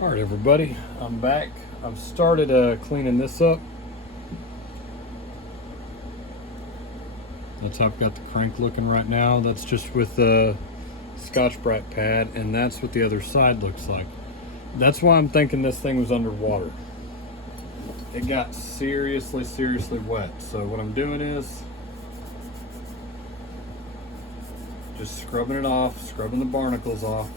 All right, everybody, I'm back. I've started cleaning this up. That's how I've got the crank looking right now. That's just with the Scotch-Brite pad, and that's what the other side looks like. That's why I'm thinking this thing was underwater. It got seriously wet. So what I'm doing is just scrubbing it off, scrubbing the barnacles off.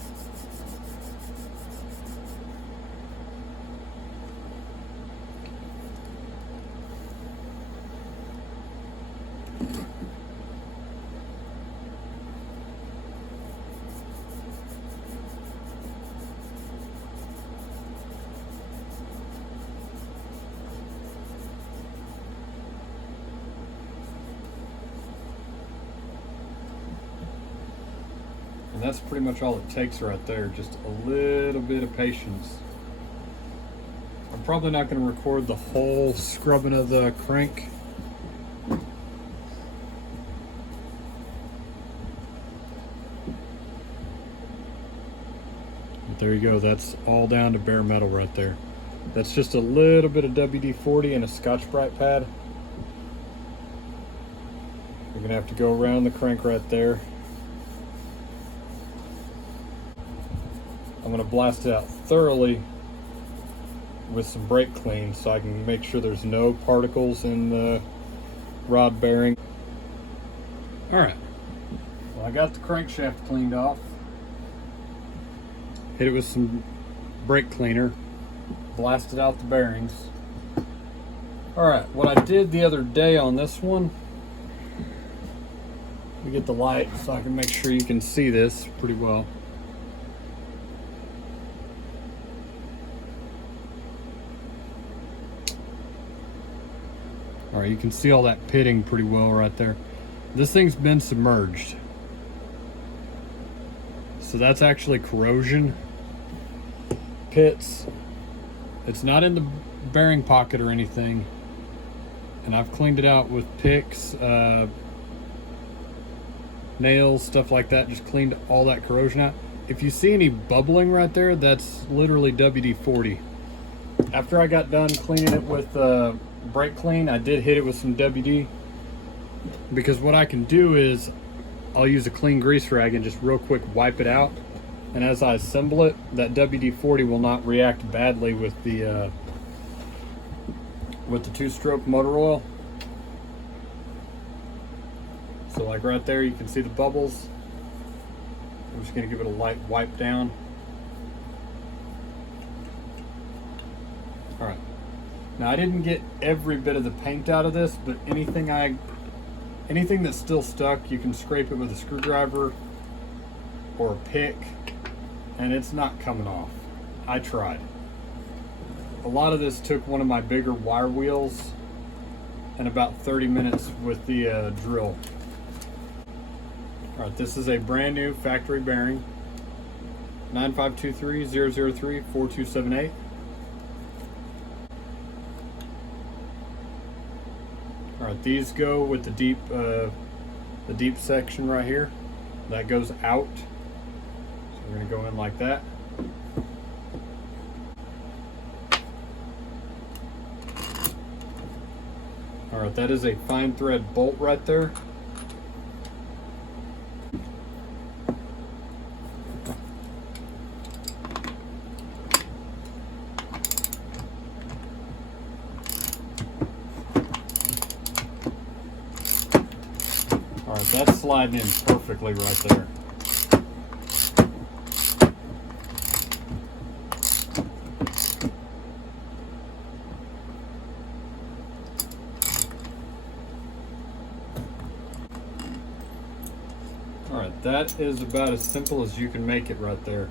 And that's pretty much all it takes right there, just a little bit of patience. I'm probably not going to record the whole scrubbing of the crank. But there you go, that's all down to bare metal right there. That's just a little bit of WD-40 and a Scotch-Brite pad. You're going to have to go around the crank right there. I'm going to blast it out thoroughly with some brake clean so I can make sure there's no particles in the rod bearing. Alright, well, I got the crankshaft cleaned off. Hit it with some brake cleaner. Blasted out the bearings. Alright, what I did the other day on this one, let me get the light so I can make sure you can see this pretty well. Alright, you can see all that pitting pretty well right there. This thing's been submerged. So that's actually corrosion pits. It's not in the bearing pocket or anything. And I've cleaned it out with picks, nails, stuff like that. Just cleaned all that corrosion out. If you see any bubbling right there, that's literally WD-40. After I got done cleaning it with brake clean, I did hit it with some WD, because what I can do is I'll use a clean grease rag and just real quick wipe it out, and as I assemble it, that WD-40 will not react badly with the two-stroke motor oil. So like right there, you can see the bubbles. I'm just going to give it a light wipe down. All right. Now I didn't get every bit of the paint out of this, but anything that's still stuck, you can scrape it with a screwdriver or a pick, and it's not coming off. I tried. A lot of this took one of my bigger wire wheels and about 30 minutes with the drill. All right, this is a brand new factory bearing, 9523-003-4278. All right, these go with the deep section right here. That goes out. So we're going to go in like that. All right, that is a fine thread bolt right there. All right, that's sliding in perfectly right there. All right, that is about as simple as you can make it right there.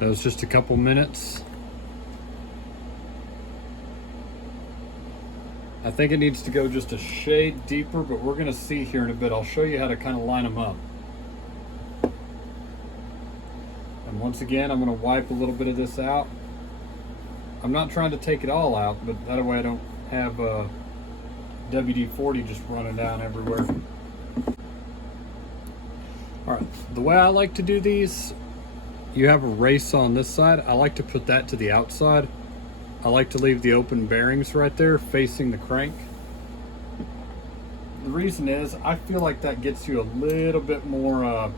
That was just a couple minutes. I think it needs to go just a shade deeper, but we're going to see here in a bit. I'll show you how to kind of line them up. And once again, I'm going to wipe a little bit of this out. I'm not trying to take it all out, but that way I don't have WD-40 just running down everywhere. All right, the way I like to do these, you have a race on this side. I like to put that to the outside. I like to leave the open bearings right there facing the crank. The reason is I feel like that gets you a little bit more,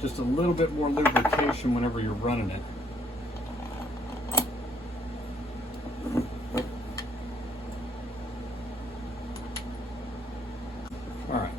just a little bit more lubrication whenever you're running it. All right.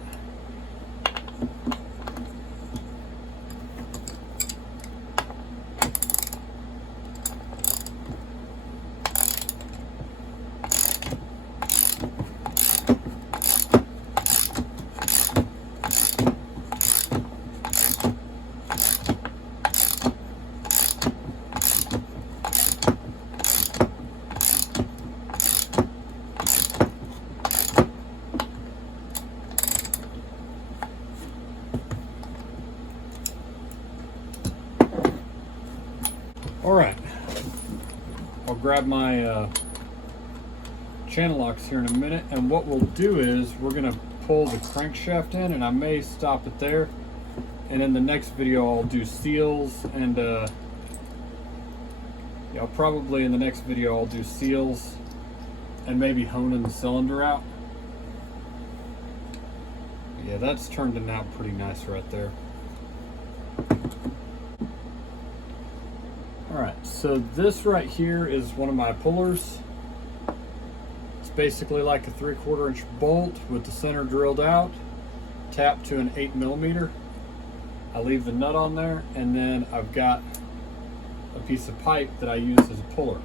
All right, I'll grab my channel locks here in a minute, and what we'll do is we're gonna pull the crankshaft in, and I may stop it there, and in the next video I'll do seals, and yeah, probably in the next video I'll do seals and maybe honing the cylinder out. Yeah, that's turned out pretty nice right there. Alright, so this right here is one of my pullers. It's basically like a 3/4 inch bolt with the center drilled out, tapped to an 8mm. I leave the nut on there, and then I've got a piece of pipe that I use as a puller.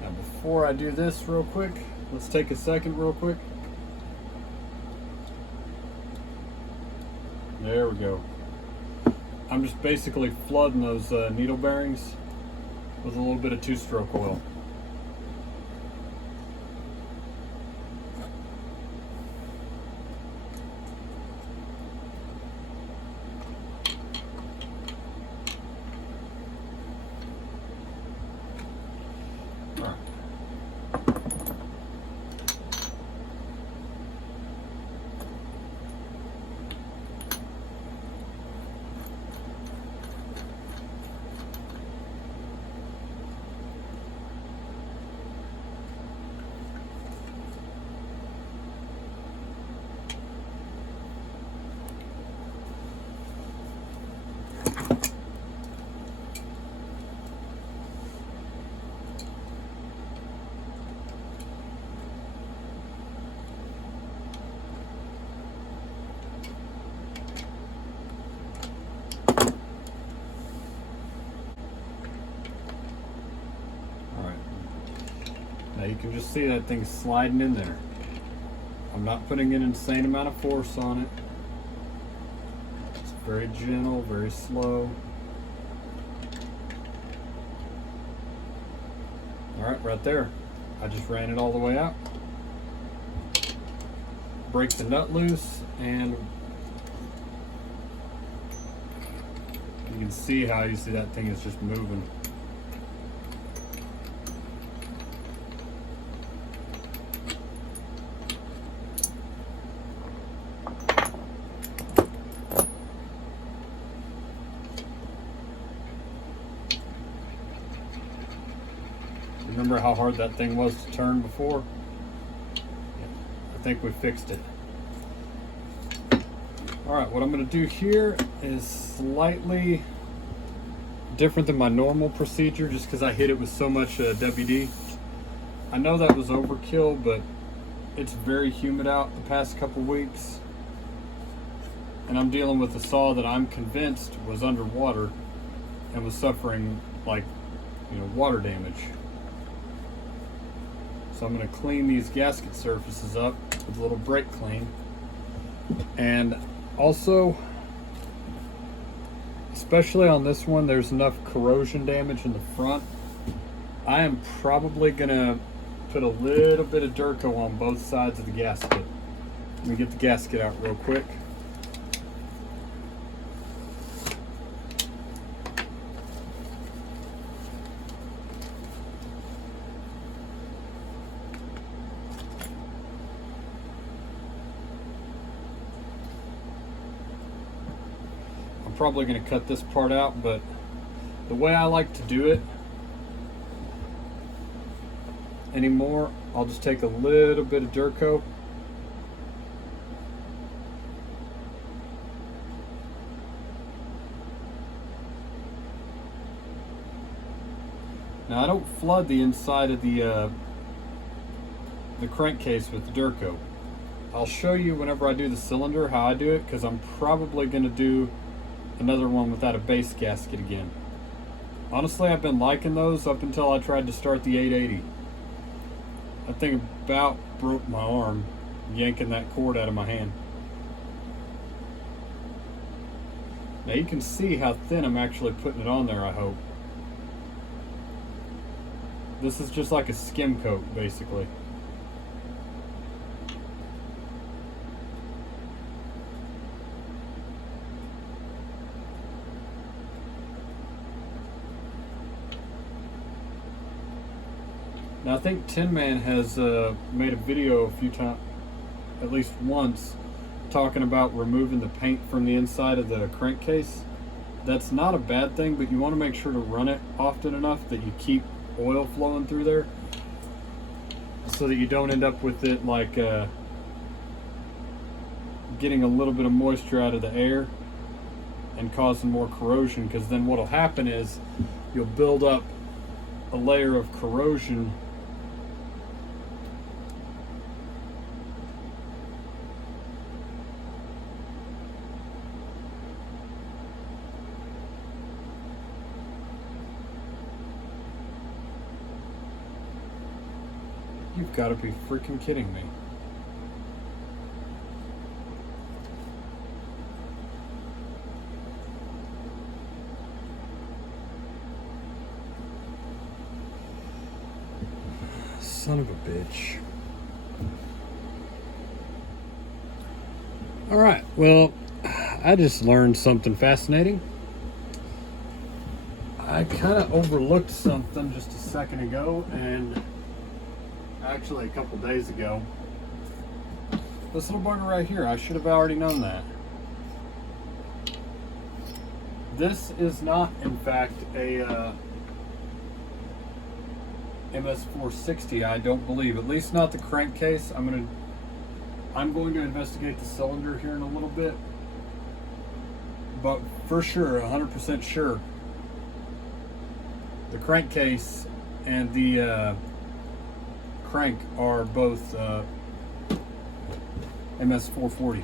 Now before I do this real quick, let's take a second real quick. There we go. I'm just basically flooding those needle bearings with a little bit of 2-stroke oil. Now you can just see that thing sliding in there. I'm not putting an insane amount of force on it. It's very gentle, very slow. Alright, right there. I just ran it all the way out. Break the nut loose, and you can see how easy that thing is just moving. Remember how hard that thing was to turn before? I think we fixed it. Alright, what I'm going to do here is slightly different than my normal procedure, just because I hit it with so much WD. I know that was overkill, but it's very humid out the past couple weeks, and I'm dealing with a saw that I'm convinced was underwater and was suffering, like, water damage. So I'm going to clean these gasket surfaces up with a little brake clean. And also, especially on this one, there's enough corrosion damage in the front. I am probably going to put a little bit of Durco on both sides of the gasket. Let me get the gasket out real quick. probably going to cut this part out, but the way I like to do it anymore, I'll just take a little bit of Durco. Now I don't flood the inside of the crankcase with the Durco. I'll show you whenever I do the cylinder how I do it, because I'm probably going to do another one without a base gasket again. Honestly, I've been liking those up until I tried to start the 880. I think about broke my arm yanking that cord out of my hand. Now you can see how thin I'm actually putting it on there, I hope. This is just like a skim coat, basically. Now I think Tin Man has made a video a few times, at least once, talking about removing the paint from the inside of the crankcase. That's not a bad thing, but you want to make sure to run it often enough that you keep oil flowing through there, so that you don't end up with it like getting a little bit of moisture out of the air and causing more corrosion, because then what'll happen is you'll build up a layer of corrosion You've got to be freaking kidding me. Son of a bitch. All right, well, I just learned something fascinating. I kind of overlooked something just a second ago, and actually a couple days ago. This little bugger right here, I should have already known that. This is not, in fact, a MS460, I don't believe. At least not the crankcase. I'm going to investigate the cylinder here in a little bit. But for sure, 100% sure, the crankcase and the crank are both MS440.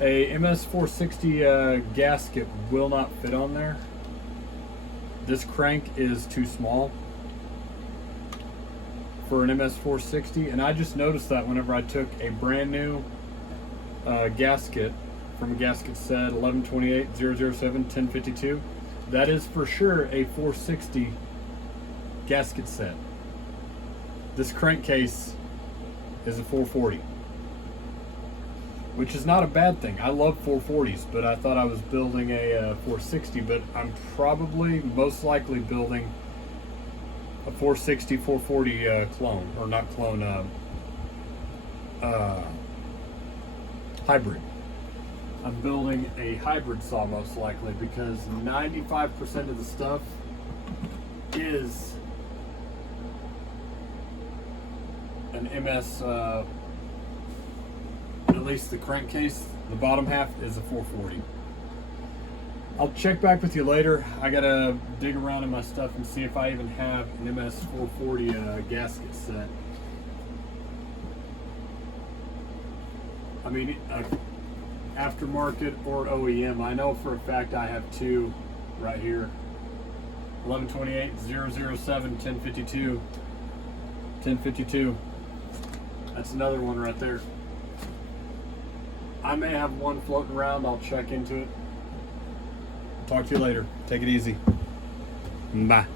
A MS460 gasket will not fit on there. This crank is too small for an MS460, and I just noticed that whenever I took a brand new gasket from a gasket set 1128 007 1052. That is for sure a 460 gasket set. This crankcase is a 440, which is not a bad thing. I love 440s, but I thought I was building a 460, but I'm probably most likely building a 460 440 clone, or not clone, hybrid. I'm building a hybrid saw most likely, because 95% of the stuff is an MS, at least the crankcase, the bottom half is a 440. I'll check back with you later. I gotta dig around in my stuff and see if I even have an MS440 gasket set. I mean, aftermarket or OEM. I know for a fact I have two right here. 1128 007 1052 1052. That's another one right there. I may have one floating around. I'll check into it. Talk to you later. Take it easy. Bye.